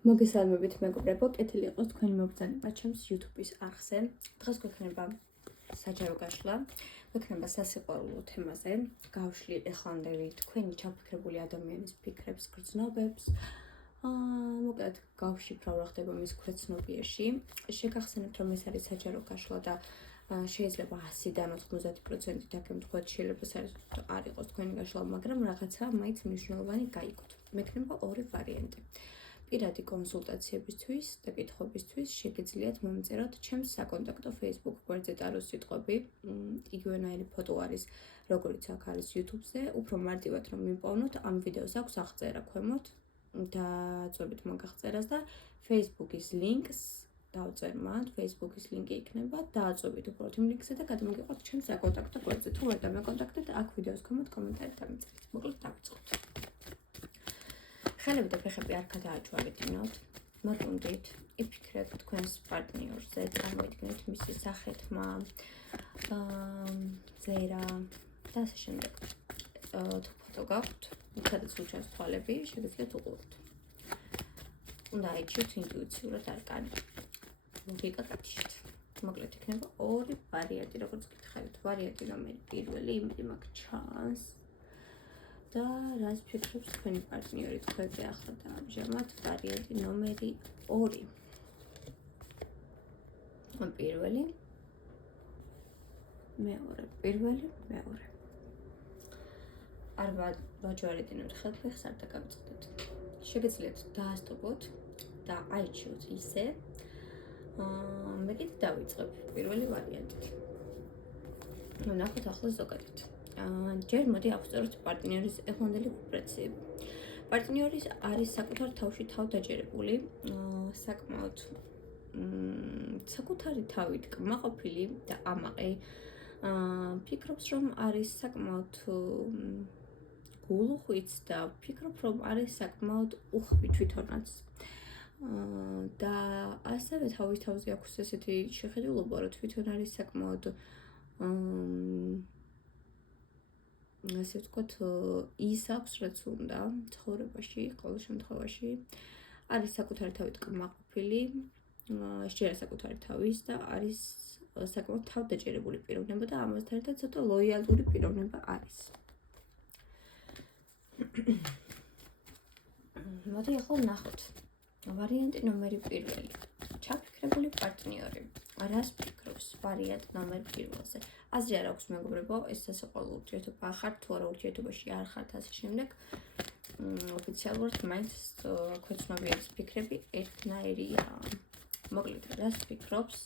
მოგესალმებით მეგობრებო, კეთილი იყოს თქვენი მობრძანება ჩემს YouTube-ის არხზე. დღეს გვექნება საჯარო გაშლა, გვექნება სასიყვარულო თემაზე, გავშლი ეხლანდელი თქვენი ჩაფიქრებული ადამიანის ფიქრებს, გრძნობებს. მოკლედ გავშიფრავ რა ხდება მის ქვეცნობიერში. შეგახსენებთ, რომ ეს არის საჯარო გაშლა და შეიძლება 100-დან 90% დაგემთხვათ, შეიძლება არ იყოს თქვენი გაშლა, მაგრამ რაღაცა მაინც მნიშვნელოვანი გაიგოთ. მექნება ორი ვარიანტი. პირადი კონსულტაციებისთვის და კითხვებისთვის შეგიძლიათ მომწეროთ ჩემს საკონტაქტო Facebook გვერდზე ტაროს სიტყვები. იგივენაირი ფოტო არის, როგორიც აქ არის YouTube-ზე. უფრო მარტივად რომ მიპოვნოთ, ამ ვიდეოს აქვს აღწერა ქვემოთ. დაწვევით მაგ აღწერას და Facebook-ის ლინკს დავწერ მათ. Facebook-ის ლინკი იქნება. დააწვევით უბრალოდ იმ ლინკზე და გადმოგიყვანთ ჩემს საკონტაქტო გვერდზე. თუ ვერ დამეკონტაქტეთ, აქ ვიდეოს ქვემოთ კომენტარით დამიწერეთ. მოკლედ დავიწყოთ. ხელები და ფეხები არ გადააჭვალებინოთ, მოკუნდით, იფიქრეთ თქვენს პარტნიორზე, წარმოიდგინეთ მისი სახე, თმა, ზერა და ასე შემდეგ. თუ ფოტო გაქვთ, სადაც უჩანს თვალები, შეგიძლიათ უყუროთ. უნდა აიჩიოთ ინტუიციურად არკანი. ლოგიკა გაგიშით. მოკლედ იქნება ორი ვარიანტი, როგორც გითხარით. ვარიანტი ნომერი პირველი, იმედი მაქვს ჩანს. და რას ფიქრობს თქვენი პარტნიორი თქვენზე ახლა და ამჟამად ვარიანტი ნომერი 2. პირველი, მეორე, პირველი, მეორე. არ ვაჯვარედინოთ ხელფეხს, არ დაგავიწყდეთ. შეგიძლიათ დაასტობოთ და აიჩიოთ ისე. მე კიდე დავიწყებ პირველი ვარიანტით. ნახოთ ახლა ზოგადად. ჯერ მოდი ავწეროთ პარტნიორის ეხლანდელი ვიბრაციები. პარტნიორის არის საკუთარ თავში თავდაჯერებული, საკმაოდ საკუთარი თავით კმაყოფილი და ამაყი. ფიქრობს, რომ არის საკმაოდ გულუხვიც და ფიქრობ, რომ არის საკმაოდ უხვი თვითონაც. და ასევე თავის თავზე აქვს ესეთი შეხედულობა, რომ თვითონ არის საკმაოდ ასე ვთქვათ, ის აქვს, რაც უნდა ცხოვრებაში, ყოველ შემთხვევაში. არის საკუთარი თავით კმაყოფილი, შეერა საკუთარი თავის და არის საკმაოდ თავდაჯერებული პიროვნება და ამასთან ერთად ცოტა ლოიალური პიროვნება არის. მოდი ახლა ნახოთ. ვარიანტი ნომერი პირველი. ჩაფიქრებული პარტნიორი. რას ფიქრობს ვარიანტ ნომერ პირველზე? აზრი არ აქვს მეგობრებო, ეს სასიყვარულო ურთიერთობა ხართ თუ არა ურთიერთობაში არ ხართ ასე შემდეგ. ოფიციალურად მაინც ქვეცნობიერის ფიქრები ერთნაირია. მოკლედ, რას ფიქრობს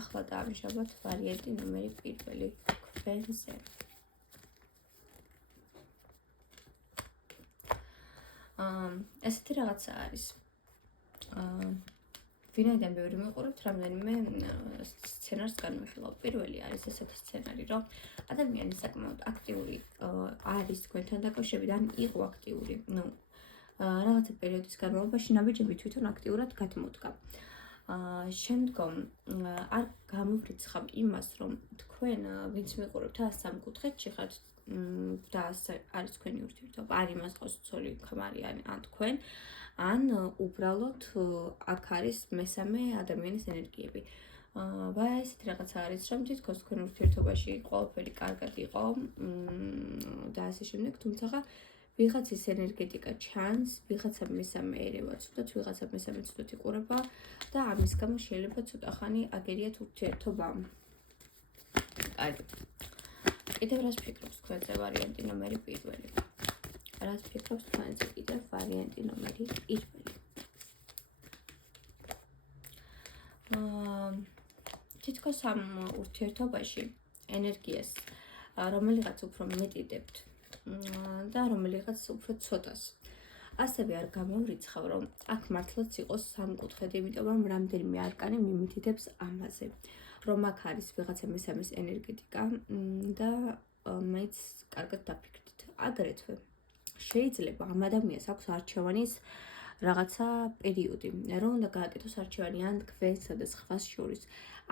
ახლა და ამჟამად ვარიანტი ნომერი პირველი თქვენზე? ესეთი რაღაცა არის. ვინაიდან ბევრი მიყურებთ, რამდენიმე სცენარს განვიხილავ. პირველი არის ესეთი სცენარი, რომ ადამიანი საკმაოდ აქტიური არის თქვენთან დაკავშირებით, ან იყო აქტიური. რაღაცა პერიოდის განმავლობაში ნაბიჯები თვითონ აქტიურად გადმოდგა. შემდგომ არ გამოვრიცხავ იმას, რომ თქვენ ვინც მიყურებთ სამკუთხედში ხართ და არის თქვენი ურთიერთობა, არ იმას ყავს ცოლი, ქმარი ან თქვენ, ან უბრალოდ აქ არის მესამე ადამიანის ენერგიები. ესეთი რაღაცა არის, რომ თითქოს თქვენ ურთიერთობაში ყველაფერი კარგად იყო და ასე შემდეგ, თუმცა ვიღაცის ენერგეტიკა ჩანს, ვიღაცა მესამე ერევა ცუდად, ვიღაცა მესამე ცუდად იყურება და ამის გამო შეიძლება ცოტა ხანი აგერიათ ურთიერთობა. კარგი. კიდევ რას ფიქრობს თქვენზე ვარიანტი ნომერი პირველი? რას ფიქრობს თქვენზე კიდევ ვარიანტი ნომერი პირველი? თითქოს ამ ურთიერთობაში ენერგიას რომელიღაც უფრო მეტიდებთ და რომელიღაც უფრო ცოტას. ასევე არ გამოვრიცხავ, რომ აქ მართლაც იყოს სამკუთხედი, იმიტომ რომ რამდენიმე არკანი მიმითითებს ამაზე. რომ აქ არის ვიღაცა მესამეს ენერგეტიკა და მაინც კარგად დაფიქრდით. აგრეთვე შეიძლება ამ ადამიანს აქვს არჩევანის რაღაცა პერიოდი, რომ უნდა გააკეთოს არჩევანი ან თქვენსა და სხვას შორის,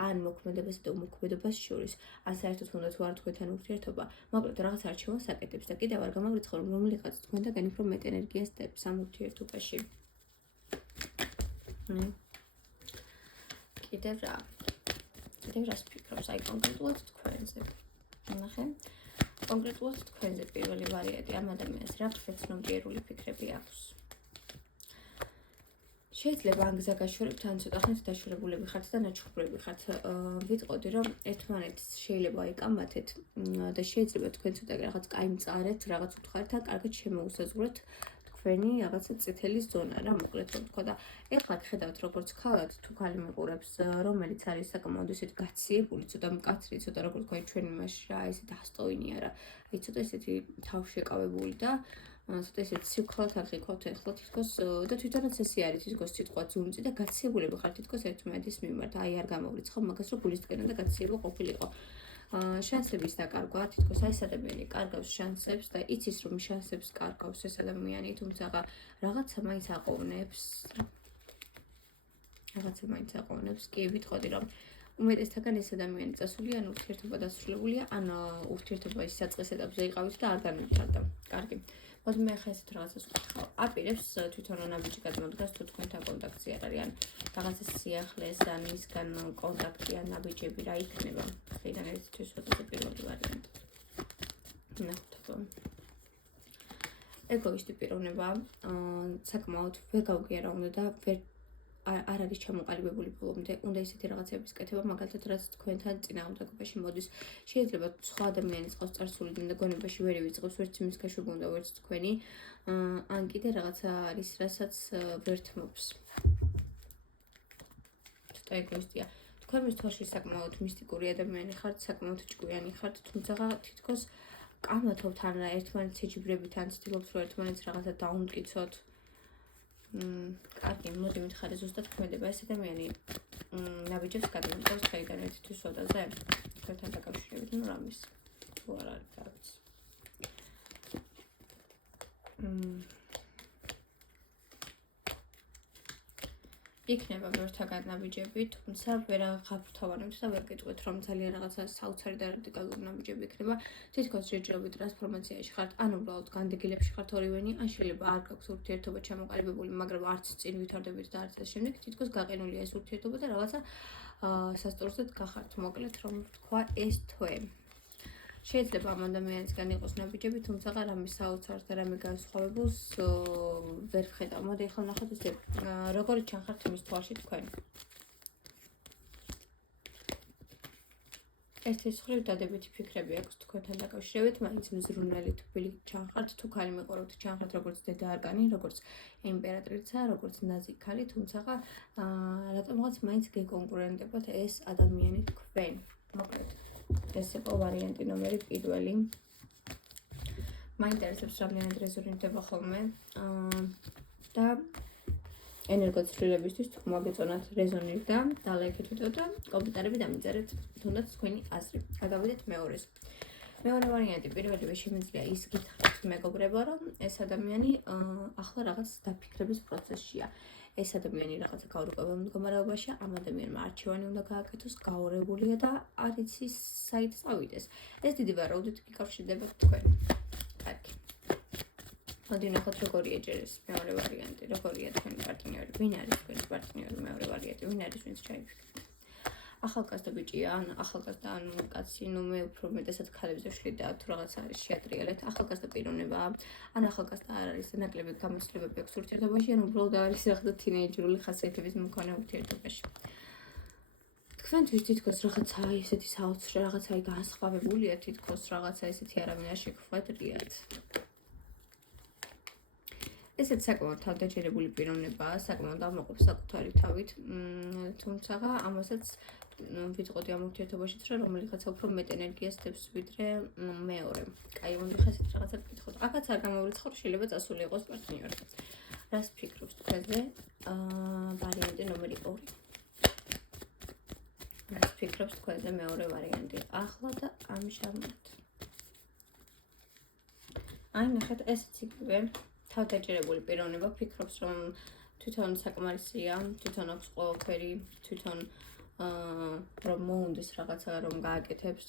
ან მოქმედებასა და უმოქმედებას შორის, ან საერთოდ უნდა თუ არ თქვენთან ურთიერთობა, მოკლედ რაღაც არჩევანს აკეთებს და კიდევ არ გამოვრიცხავ, რომ რომელიღაც თქვენთაგან უფრო მეტ ენერგიას დებს ამ ურთიერთობაში. კიდევ რას ფიქრობს აი კონკრეტულად თქვენზე. ნახე. კონკრეტულად თქვენზე პირველი ვარიანტი ამ ადამიანს რა ხეცნობიერული ფიქრები აქვს. შეიძლება ამ გზა გაშორებთ ან ცოტა ხნით დაშორებულები ხართ და ნაჩუქრები ხართ. ვიტყოდი რომ ერთმანეთს შეიძლება იკამათეთ და შეიძლება თქვენ ცოტა რაღაც კაი მწარეთ, რაღაც უთხარით და კარგად შემოუსაზღვროთ თქვენი რაღაცა წითელი ზონა რა მოკლედ რომ თქვა და ეხლა ხედავთ როგორც ხალათ თუ ქალი მიყურებს რომელიც არის საკმაოდ ისეთი გაციებული ცოტა მკაცრი ცოტა როგორც თქვა ჩვენი მასში რა ესეთი ასტოვინია რა აი ცოტა ესეთი თავშეკავებული და ცოტა ესეთი სიკვდილად აღიქვათ ეხლა თითქოს და თვითონაც ესე არის თითქოს სიტყვა ძუნწი და გაციებულები ხართ თითქოს ერთმანეთის მიმართ აი არ გამოვრიცხო მაგას რომ გულისკენ და გაციებულ ყოფილიყო შანსების დაკარგვა, თითქოს აი ეს ადამიანი კარგავს შანსებს და იცის რომ შანსებს კარგავს ეს ადამიანი, თუმცა რაღაცა მაინც აყოვნებს. კი, ვიტყოდი რომ უმეტესთაგან ეს ადამიანი წასული ან ურთიერთობა დასრულებულია, ან ურთიერთობა ის საწყის ეტაპზე იყავით და არ განვითარდა. კარგი. მოდი მე ახლა ესეთ რაღაცას ვკითხავ. აპირებს თვითონ ნაბიჯი გადმოდგას თუ თქვენთან კონტაქტი არ არის, ან რაღაცა სიახლეს ან ისგან კონტაქტი ან ნაბიჯები რა იქნება. ხიდან ერთთვის ვაწოდე პირველი ვარიანტი. ნახოთ. ეგოისტი პიროვნება, საკმაოდ ვერ გავგია რა უნდა და ვერ არ არის ჩამოყალიბებული ბოლომდე, უნდა ისეთი რაღაცების კეთება, მაგალითად რაც თქვენთან წინააღმდეგობაში მოდის. შეიძლება სხვა ადამიანის ყავს წარსული და გონებაში ვერ ივიწყებს, ვერც იმის გაშვება უნდა, ვერც თქვენი, ან კიდე რაღაცა არის, რასაც ვერ თმობს. ცოტა ეგოისტია. თქვენ მის თვალში საკმაოდ მისტიკური ადამიანი ხართ, საკმაოდ ჭკვიანი ხართ, თუმცა თითქოს კამათობთ ან ერთმანეთს ეჯიბრებით, ან ცდილობთ რომ ერთმანეთს რაღაცა დაუმტკიცოთ. კარგი, მოდი მითხარი ზუსტად ქმედება ეს ადამიანი ნაბიჯებს გადმოდგავს ხეიდან ერთთვის სოდაზე თქვენთან დაკავშირებით, ну რამის თუ არ არის რაღაც იქნება ვერთაგან ნაბიჯები, თუმცა ვერ აღაფრთავანებთ და ვერ გეტყვით რომ ძალიან რაღაცა საოცარი და რადიკალური ნაბიჯები იქნება. თითქოს შეჯერებით ტრანსფორმაციაში ხართ, ან უბრალოდ განდეგილებში ხართ ორივენი, ან შეიძლება არ გაქვთ ურთიერთობა ჩამოყალიბებული, მაგრამ არც წინ ვითარდებით და არც ამ შემდეგ, თითქოს გაყინულია ეს ურთიერთობა და რაღაცა სასტორზე გახართ, მოკლედ რომ ვთქვა ეს თვე. შეიძლება ამ ადამიანისგან იყოს ნაბიჯები, თუმცა რამე საოცარს და რამე განსხვავებულს ვერ ვხედავ. მოდი ახლა ნახოთ ეს როგორი ჩანხართ იმის თვალში თქვენ. ერთი მხრივ დადებითი ფიქრები აქვს თქვენთან დაკავშირებით, მაინც მზრუნველი თბილი ჩანხართ, თუ ქალი მიყურებთ ჩანხართ როგორც დედა არკანი, როგორც იმპერატრიცა, როგორც ნაზი ქალი, თუმცა რატომღაც მაინც გეკონკურენტებათ ეს ადამიანი თქვენ. მოკლედ ეს იყო ვარიანტი ნომერი პირველი. მაინტერესებს რამდენად რეზონირდება ხოლმე და ენერგოცვლილებისთვის თუ მოგეწონათ რეზონირდა, დალაიქეთ ვიდეო და კომენტარები დამიწერეთ, თუნდაც თქვენი აზრი. გადავიდეთ მეორეს. მეორე ვარიანტი პირველივე შემიძლია ის გითხრათ მეგობრებო, რომ ეს ადამიანი ახლა რაღაც დაფიქრების პროცესშია. ეს ადამიანი რაღაცა გაურკვეველ მდგომარეობაშია, ამ ადამიანმა არჩევანი უნდა გააკეთოს, გაურებულია და არ იცის საით წავიდეს. ეს დიდი ვარაუდით გიკავშირდება თქვენ. კარგი. მოდი ნახოთ როგორია ჯერ ეს მეორე ვარიანტი, როგორია თქვენი პარტნიორი, ვინ არის თქვენი პარტნიორი, მეორე ვარიანტი, ვინ არის ვინც ჩაიფიქრეთ. ახალგაზრდა ბიჭია, ან ახალგაზრდა ან კაცი, ну მე უფრო მეტად ქალებზე ვშლი და თუ რაღაც არის შეატრიალეთ, ახალგაზრდა პიროვნებაა, ან ახალგაზრდა არ არის, ნაკლები გამოცდილებები აქვს ურთიერთობაში, ან უბრალოდ არის რაღაცა თინეიჯერული ხასიათების მქონე ურთიერთობაში. თქვენთვის თითქოს რაღაცა ესეთი საოცრი რაღაცა განსხვავებულია, თითქოს რაღაცა ესეთი არავინ არ შეგხვედრიათ. ესეც საკმაოდ თავდაჯერებული პიროვნებაა, საკმაოდ ამოყობს საკუთარი თავით, თუმცა ამასაც ვიტყოდი ამ ურთიერთობაშიც რომ რომელიღაცა უფრო მეტ ენერგიას დებს ვიდრე მეორე. კაი, მოდი ხა ესეთ რაღაცა ვკითხოთ. აქაც არ გამოვრიცხავ, შეიძლება წასული იყოს პარტნიორი. რას ფიქრობს თქვენზე? ვარიანტი ნომერი 2. რას ფიქრობს თქვენზე მეორე ვარიანტი? ახლა და ამჟამად. აი ნახეთ ესეც იგივე თავდაჯერებული პიროვნება ფიქრობს რომ თვითონ საკმარისია, თვითონ აქვს ყველაფერი, თვითონ რომ მოუნდეს რაღაცა რომ გააკეთებს,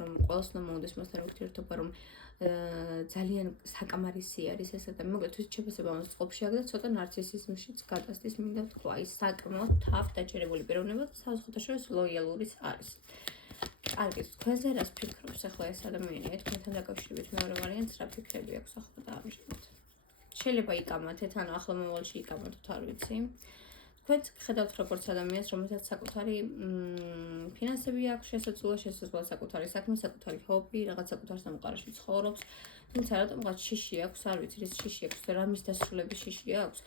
რომ ყველას უნდა მოუნდეს მასთან ურთიერთობა, რომ ძალიან საკამარისი არის ეს ადამიანი. მოკლედ თვით შეფასება მას წყობში აქვს და ცოტა ნარცისიზმშიც გადასდის, მინდა ვთქვა, ის საკმაოდ თავდაჯერებული პიროვნება და საზღვაო შორის ლოიალურიც არის. კარგი, თქვენზე რას ფიქრობს ახლა ეს ადამიანი? თქვენთან დაკავშირებით მეორე ვარიანტს რა ფიქრები აქვს ახლა და ამჟამად? შეიძლება იკამათეთ, ანუ ახლა მომავალში იკამათოთ, არ ვიცი. თქვენ ხედავთ როგორც ადამიანს, რომელსაც საკუთარი ფინანსები აქვს, შესაძლოა საკუთარი საქმე, საკუთარი ჰობი, რაღაც საკუთარ სამყაროში ცხოვრობს. თუმცა რატომღაც შიში აქვს, არ ვიცი, რის შიში აქვს, რამის დასრულების შიში აქვს.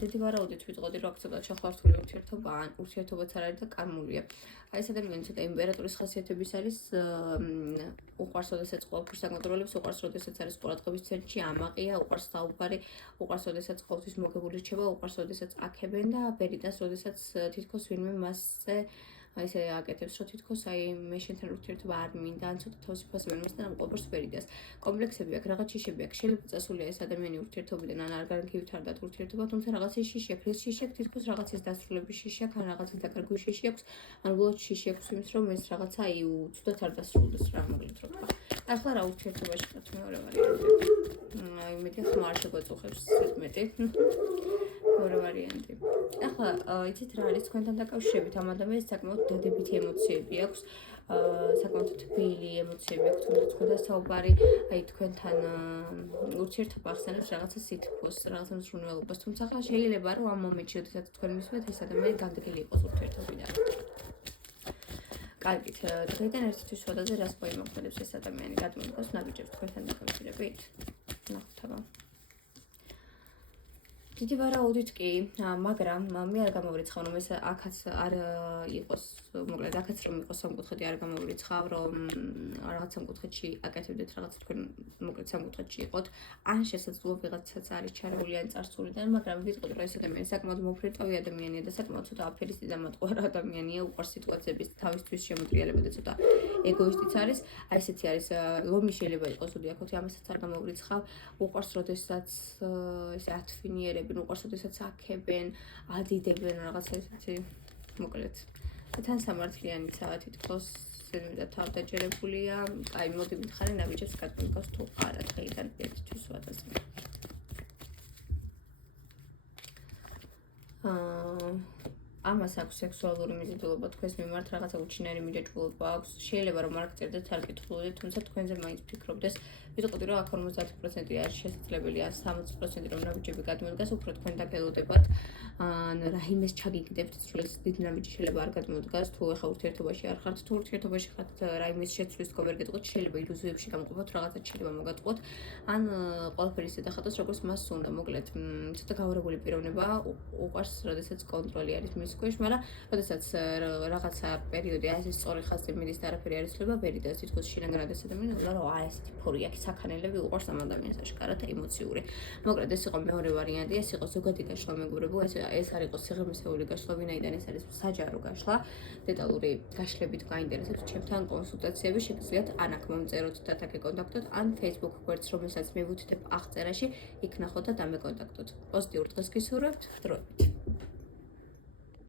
დიდი ვარაუდით ვიტყოდი, რომ აქ ცოტა ჩახლართული ურთიერთობა, ან ურთიერთობაც არ არის და კარმულია. აი ეს ადამიანი ცოტა იმპერატორის ხასიათების არის, უყვარს, როდესაც ყველაფერს აკონტროლებს, უყვარს, როდესაც არის ყურადღების ცენტრში, ამაყია, უყვარს საუბარი, უყვარს, როდესაც ყოველთვის მოგებული რჩება, უყვარს, როდესაც აქებენ და ბერიდას, როდესაც თითქოს ვინმე მასზე ესე აკეთებს, რომ თითქოს აი მე შენთან ურთიერთობა არ მინდა, ან ცოტა თავისუფასება მასთან ამ ყოველს ვერიდას. კომპლექსები აქვს, რაღაც შიშები აქვს, შეიძლება წასულია ეს ადამიანი ურთიერთობიდან, ან არ განგივთარდათ ურთიერთობა, თუმცა რაღაც შიში აქვს, ეს შიში აქვს, თითქოს რაღაცის დასრულების შიში აქვს, ან რაღაცის დაკარგვის შიში აქვს, ან უბრალოდ შიში აქვს იმის, რომ ეს რაღაცა აი უცუდად არ დასრულდეს რა მოკლედ რო ვთქვა. ახლა რა ურთიერთობაში ხართ მეორე ვარიანტი? აი მეტი ხმა არ შეგვაწუხებს მეტი. მეორე ვარიანტი. ახლა იცით რა არის თქვენთან დაკავშირებით ამ ადამიანს საკმაოდ დადებითი ემოციები აქვს, საკმაოდ თბილი ემოციები აქვს, თუნდაც თქვენთან საუბარი, აი თქვენთან ურთიერთობა ახსენებს რაღაცა სითბოს, რაღაცა მზრუნველობას, თუმცა ახლა შეიძლება რომ ამ მომენტში, როდესაც თქვენ მისმენთ, ეს ადამიანი განდიდილი იყოს ურთიერთობიდან. კარგით, დღეიდან ერთისთვის ვადაზე რას მოიმოქმედებს ეს ადამიანი, გადმოგოს ნაბიჯებს თქვენთან დაკავშირებით? ნახოთ აბა. დიდი ვარაუდით კი, მაგრამ მე არ გამოვრიცხავ, რომ ეს აქაც არ იყოს, მოკლედ აქაც რომ იყოს სამკუთხედი არ გამოვრიცხავ, რომ რაღაც სამკუთხედში აკეთებდეთ რაღაც თქვენ მოკლედ სამკუთხედში იყოთ, ან შესაძლოა ვიღაცაც არის ჩარეული ან წარსულიდან, მაგრამ ვიტყოდ რომ ეს ადამიანი საკმაოდ მოფრინტავი ადამიანია და საკმაოდ ცოტა აფერისტი და მატყუარი ადამიანია, უყვარს სიტუაციების თავისთვის შემოტრიალება და ცოტა ეგოისტიც არის. აი ესეთი არის, ლომი შეიძლება იყოს, უდიახოთი ამასაც არ გამოვრიცხავ, უყვარს როდესაც ესე ათვინიერები უყვარს, როდესაც აქებენ, ადიდებენ რაღაცა ესეთი, მოკლედ. თან სამართლიანიცაა თითქოს, ზედმეტად თავდაჯერებულია. აი, მოდი მითხარი ნაბიჯებს გადმოგავს თუ არა დღეიდან ერთთვის ვადაზე. ამას აქვს სექსუალური მიზიდულობა თქვენს მიმართ, რაღაცა უჩინარი მიჯაჭვულობა აქვს. შეიძლება რომ არ გწერდეთ არ კითხულობდეთ, თუმცა თქვენზე მაინც ფიქრობდეს. ვიტყოდი რომ აქ 50% არის შესაძლებელი, ან 60% რომ ნაბიჯები გადმოდგას, უფრო თქვენ დაგელოდებათ. ან რაიმეს ჩაგიგდებთ, სრულიად დიდ ნაბიჯი შეიძლება არ გადმოდგას, თუ ახლა ურთიერთობაში არ ხართ, თუ ურთიერთობაში ხართ, რაიმეს შეცვლის თქო ვერ გეტყვით, შეიძლება ილუზიებში გამყოფოთ, რაღაცა შეიძლება მოგატყუოთ, ან ყველაფერი ისე დახატოს, როგორც მას უნდა, მოკლედ, ცოტა გაურებული პიროვნება, უყვარს, როდესაც კონტროლი არის მის ქვეშ, მაგრამ როდესაც რაღაცა პერიოდი აი ეს სწორი ხაზზე მიდის და არაფერი არ იცვლება, ვერიდას თითქოს შინაგანად ეს ადამიანი, რომ აი ესეთი ფორი აქვს, საქანელები უყვარს ამ ადამიანს აშკარად ემოციური. მოკლედ ეს იყო მეორე ვარიანტი, ეს იყო ზოგადი გაშლა მეგობრებო, ეს არ იყო სიღრმისეული გაშლა, ვინაიდან ეს არის საჯარო გაშლა, დეტალური გაშლებით გაინტერესებთ ჩემთან კონსულტაციები შეგიძლიათ ან აქ მომწეროთ და აქ ეკონტაქტოთ, ან Facebook გვერდს, რომელსაც მივუთითებ აღწერაში, იქ ნახოთ და დამეკონტაქტოთ. პოზიტიურ დღეს გისურვებთ, დროებით.